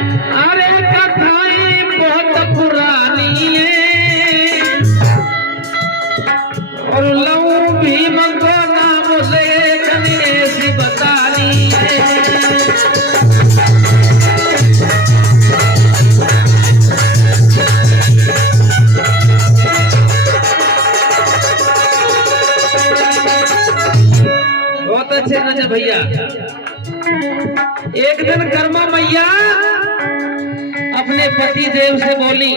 अरे कथाएं बहुत पुरानी है और लहू भीम को नाम लेखन ऐसी बतानी है। बहुत अच्छे नजर भैया। एक दिन कर्मा मैया अपने पति देव से बोली,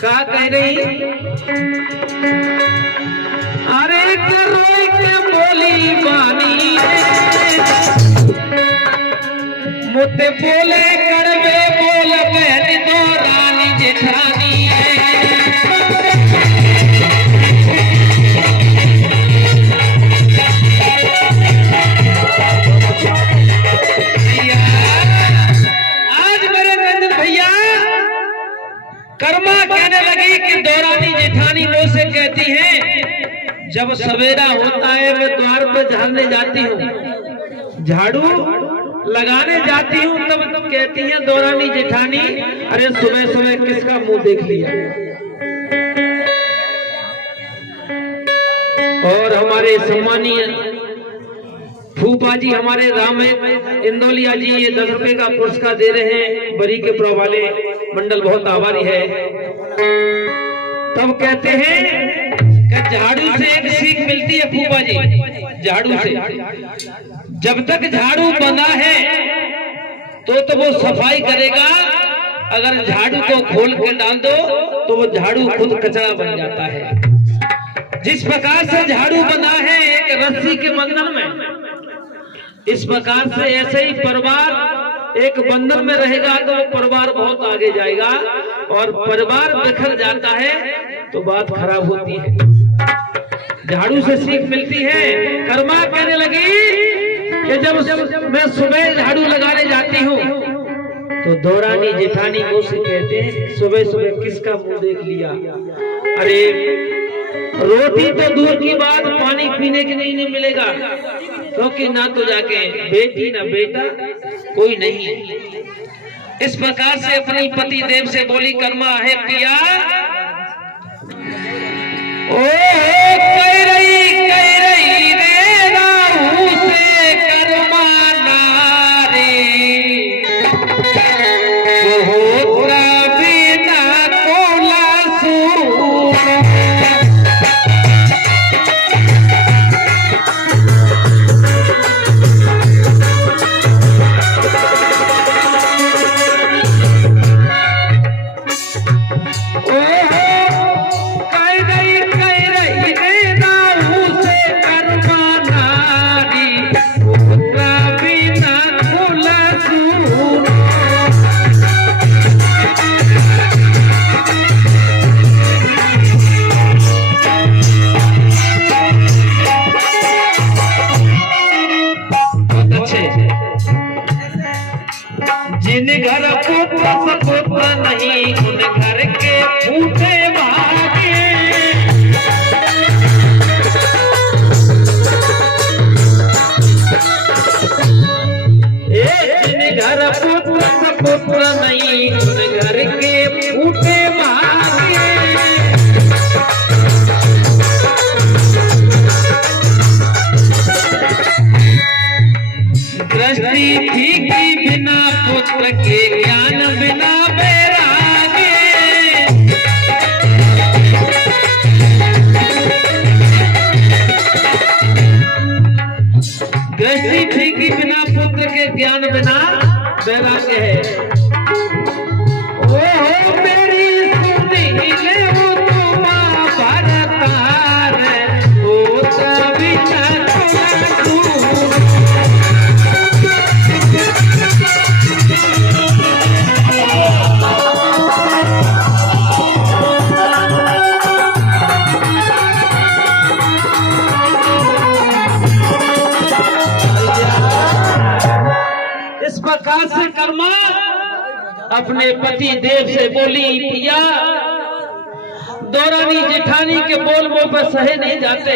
क्या कह रही? अरे रोई के बोली बानी मुझे बोले कड़वे बोल बहन तो रानी जेठानी है। कर्मा कहने लगी कि दौरानी जेठानी मुझसे कहती है, जब सवेरा होता है मैं द्वार पर झाड़ने जाती हूँ, झाड़ू लगाने जाती हूँ, तब कहती है दौरानी जेठानी, अरे सुबह सुबह किसका मुंह देख लिया। और हमारे सम्मानीय फूफा जी हमारे राम इंदौलिया जी ये 10 रुपए का पुरस्कार दे रहे हैं। बरी के प्रवाले मंडल बहुत आभारी है। तब कहते हैं कि झाड़ू से एक सीख मिलती है फूफा जी, झाड़ू से जब तक झाड़ू बना है तो वो सफाई करेगा, अगर झाड़ू को खोल के डाल दो तो वो झाड़ू खुद कचरा बन जाता है। जिस प्रकार से झाड़ू बना है एक रस्सी के बंधन में, इस प्रकार से ऐसे ही परिवार एक बंधन में रहेगा तो परिवार बहुत आगे जाएगा, और परिवार बिखर जाता है तो बात खराब होती है। झाड़ू से सीख मिलती है। कर्मा कहने लगी कि जब मैं सुबह झाड़ू लगाने जाती हूँ तो दौरानी जेठानी मुझसे कहते हैं, सुबह सुबह किसका मुंह देख लिया। अरे रोटी तो दूर की बात, पानी पीने के नहीं मिलेगा, क्योंकि ना तो जाके बेटी ना बेटा कोई नहीं। इस प्रकार से अपनी पति देव से बोली कर्मा है पिया, ओ कह रही रे राहु से कर्मा नारे, हो बिना कोला सूर। जिन घर पुत्र सपुत्र नहीं, उन घर के फूटे भागे। जिन घर पुत्र सपुत्र नहीं, उन घर के फूटे भागे। दृष्टि फीकी बिना पुत्र के, ज्ञान बिना बैरागे। दृष्टि फीकी बिना पुत्र के, ज्ञान बिना बैराग्य है। ओ मेरी सुनी ले वो तो महाभारतार, ओ सभी प्रकार से कर्मा अपने पति देव से बोली, पिया दौरानी जेठानी के बोल मुंह पर सहे नहीं जाते,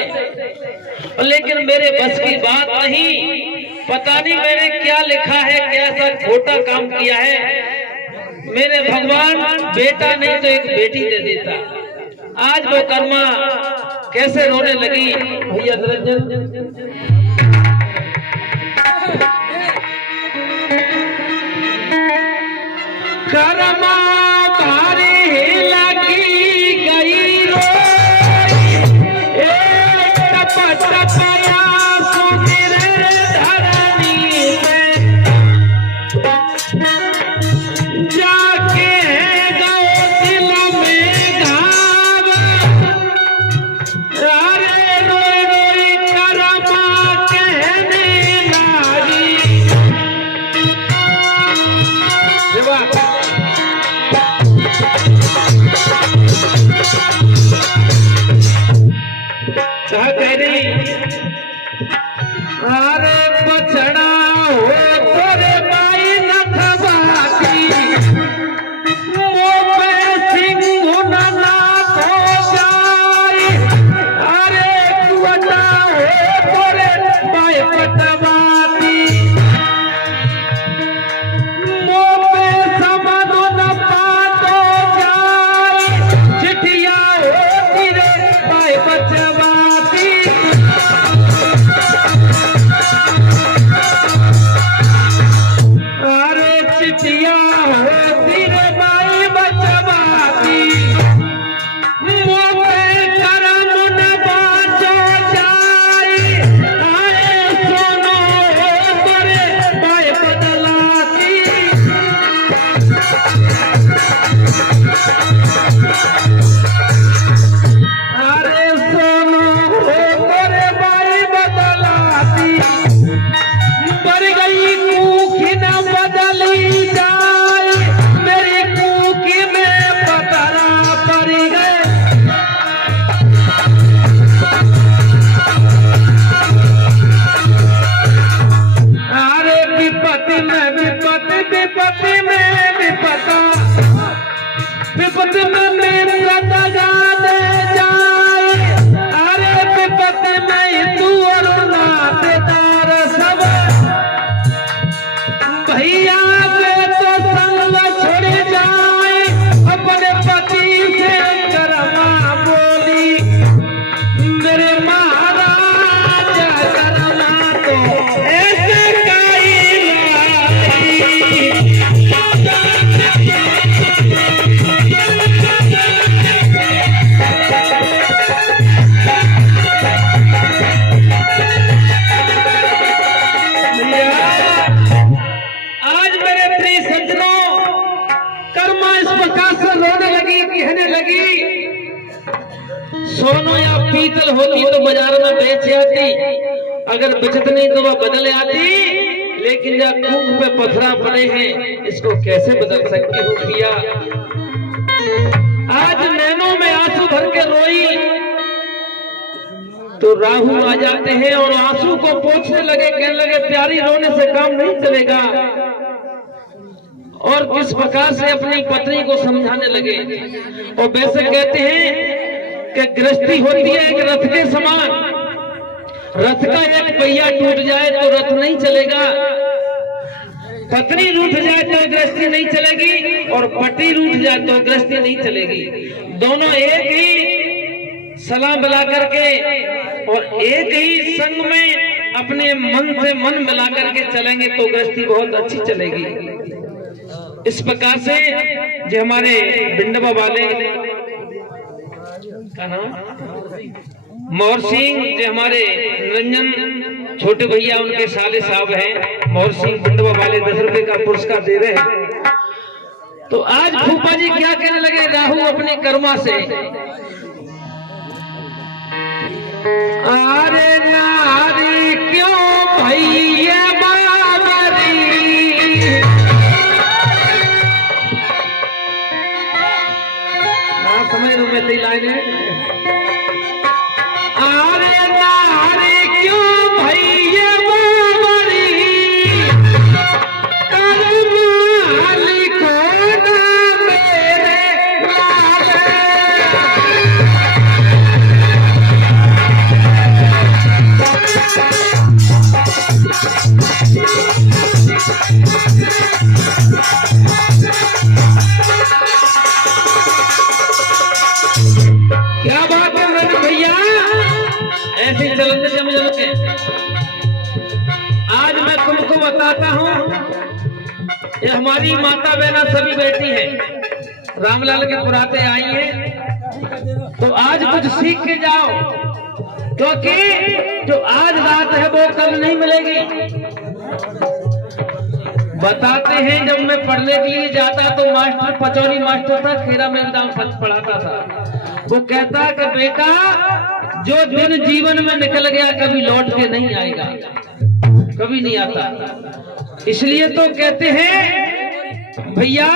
लेकिन मेरे बस की बात नहीं। पता नहीं मैंने क्या लिखा है, कैसा खोटा काम किया है। मेरे भगवान बेटा नहीं तो एक बेटी दे देता। आज वो कर्मा कैसे रोने लगी भैया निरंजन। कर्मा भारी लगी गई रोई, एक टप टपया सुमिर धरनी में, जाके गौ दिल में घाव, अरे रोई रोई कर्मा कहने लगी। क्या कह रही, अरे बछड़ा हो तोरे माई नथवाती, मुँह पे सिंह ना हो जाए, अरे कुआटा हो तोरे माई पटवाती, मुँह पे समन न पातो जाए, चिट्ठिया होती रे माई बचवाती। चिट्ठिया होती रे माई बचवाती, मुँह पे करम न बाचो जाए, आए सोनो हो तोरे माई बदलाती। अरे सोनो हो तोरे माई बदलाती, पर गई कूखी न बदली जाए, मेरी कूखी में पतरा पड़ गए। अरे विपत्ति में विपत्ति, विपत्ति में विपत्ता, विपत्ति में मेरा दगा दे जाए, अरे विपत्ति में तू और नातेदार सब भैया के तो संग छोड़ जाए, अपने पति से कर्मा बोली, मेरे महाराज कर्मा तो ऐसे काई लाई। आज मेरे प्रिय सज्जनों, कर्मा इस प्रकार से रोने लगी, कहने लगी, सोनो या पीतल होती तो बाजार में बेच आती, अगर बचत नहीं तो वह बदल आती, लेकिन जब खूब पे पत्थरा पड़े हैं, इसको कैसे बदल सकती हो पिया। आज नैनों में आंसू भर के रोई तो राहु आ जाते हैं और आंसू को पोंछने लगे, कहने लगे प्यारी रोने से काम नहीं चलेगा, और किस प्रकार से अपनी पत्नी को समझाने लगे। और वैसे कहते हैं कि गृहस्थी होती है एक रथ के समान, रथ का एक पहिया टूट जाए तो रथ नहीं चलेगा, पत्नी रूठ जाए तो गृहस्थी नहीं चलेगी, और पति रूठ जाए तो गृहस्थी नहीं चलेगी। दोनों एक ही सलाह मिला करके और एक ही संग में अपने मन से मन मिला करके चलेंगे तो गृहस्थी बहुत अच्छी चलेगी। इस प्रकार से जो हमारे बिंडवा वाले का नाम मोहर सिंह, जो हमारे निरंजन छोटे भैया उनके साले साहब हैं, मोहर सिंह बिंडवा वाले 10 रुपए का पुरस्कार दे रहे हैं। तो आज फूफा जी क्या कहने लगे राहु अपनी कर्मा से, अरे नारी क्यों भैया बाबरी, समझ लो मैं लाइन है, अरे नारी क्यों भैया बाबरी, कर्मा लिखो ना मेरे लाले। क्या बात है रवि भैया, ऐसे चलते जम के आज मैं तुमको बताता हूँ। ये हमारी माता बहना सभी बैठी है, रामलाल के पुराते आई है, तो आज कुछ सीख के जाओ, क्योंकि जो आज रात है वो कल नहीं मिलेगी। बताते हैं जब मैं पढ़ने के लिए जाता तो मास्टर पचौनी मास्टर था, खेरा में एकदम पढ़ाता था। वो कहता कि बेटा जो दिन जीवन में निकल गया कभी लौट के नहीं आएगा, कभी नहीं आता। इसलिए तो कहते हैं भैया,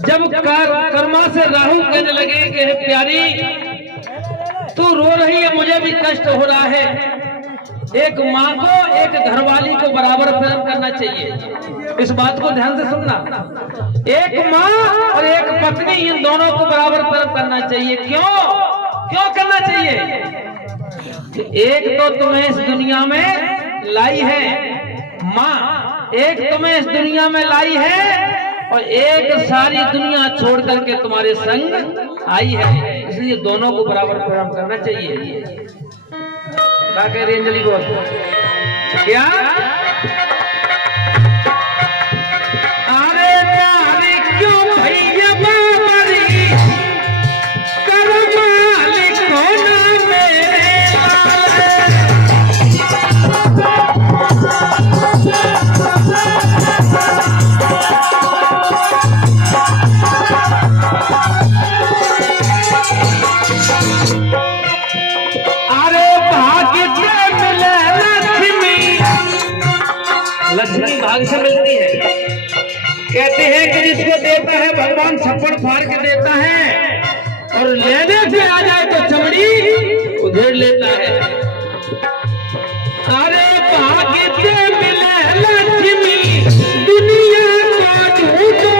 जब कर्मा से राहु कहने लगे कि प्यारी तू रो रही है, मुझे भी कष्ट हो रहा है। एक माँ को एक घरवाली को बराबर प्रेम करना चाहिए, इस बात को ध्यान से सुनना। एक माँ और एक पत्नी, इन दोनों को बराबर प्रेम करना चाहिए। क्यों क्यों करना चाहिए? एक तो तुम्हें इस दुनिया में लाई है माँ, एक तुम्हें इस दुनिया में लाई है और एक सारी दुनिया छोड़ करके तुम्हारे संग आई है, इसलिए दोनों को बराबर प्रेम करना चाहिए। क्या कह रही अंजलि को? क्या अरे प्यारी क्यों भैया बाबरी करमाली को ना मेरे लक्ष्मी भाग से मिलती है। कहते हैं कि जिसको देता है भगवान छप्पड़ फाड़ के देता है, और लेने से आ जाए तो चमड़ी उधेड़ लेता है। अरे भाग्य से मिले लक्ष्मी दुनिया का झूठो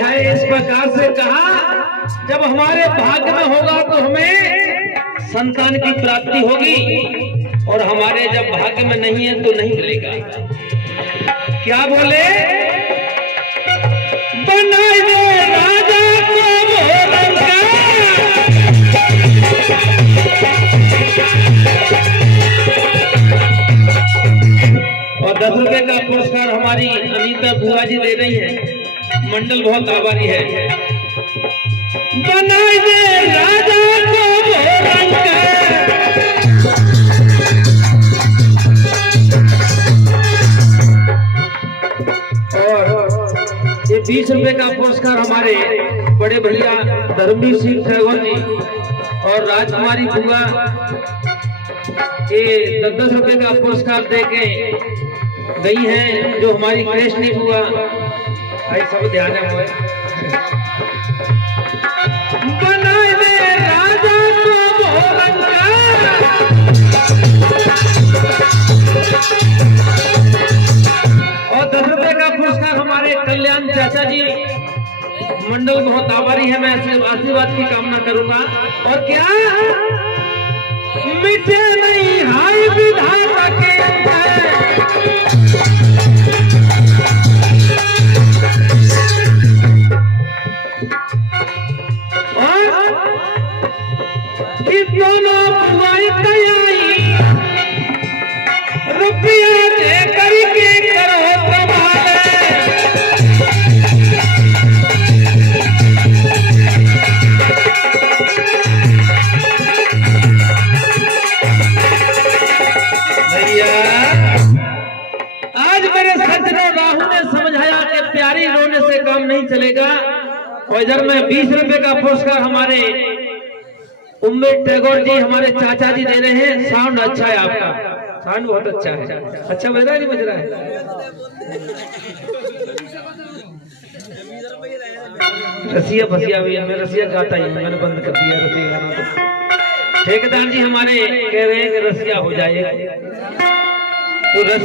हाय इस प्रकार से कहा, जब हमारे भाग्य में होगा तो हमें संतान की प्राप्ति होगी, और हमारे जब भाग्य में नहीं है तो नहीं मिलेगा। क्या बोले? बनाए राजा को और 10 रुपए का पुरस्कार हमारी अनीता बुआ जी दे रही है, मंडल बहुत आभारी है। बनाए राजा को और ये 20 रुपए का पुरस्कार हमारे बड़े भैया धर्मवीर सिंह ठहगोर जी और राजकुमारी बुआ के 10-10 रुपए का पुरस्कार देके गई हैं, जो हमारी कृष्णी बुआ। भाई सब ध्यान है हुए। बनाए राजा को और 10 रुपए का पुरस्कार हमारे कल्याण चाचा जी, मंडल बहुत आभारी है। मैं आशीर्वाद की कामना करूंगा। और क्या मिटे नहीं हाय विधाता के दोनों बुआई तैयारी रुपया दे करके करो कमाले। भैया आज मेरे सज्जनों राहु ने समझाया कि प्यारी रोने से काम नहीं चलेगा। और इधर में 20 रुपए का पुरस्कार हमारे उम्मेद टैगोर जी, हमारे चाचा जी दे रहे हैं। साउंड अच्छा है आपका, साउंड बहुत अच्छा है। अच्छा बज रहा है नहीं बज रहा है? रसिया फसिया भी है, मैं रसिया गाता ही हूँ, मैंने बंद कर दिया रसिया गाना। तो ठेकेदार जी हमारे कह रहे हैं कि रसिया हो जाएगा, तो रसिया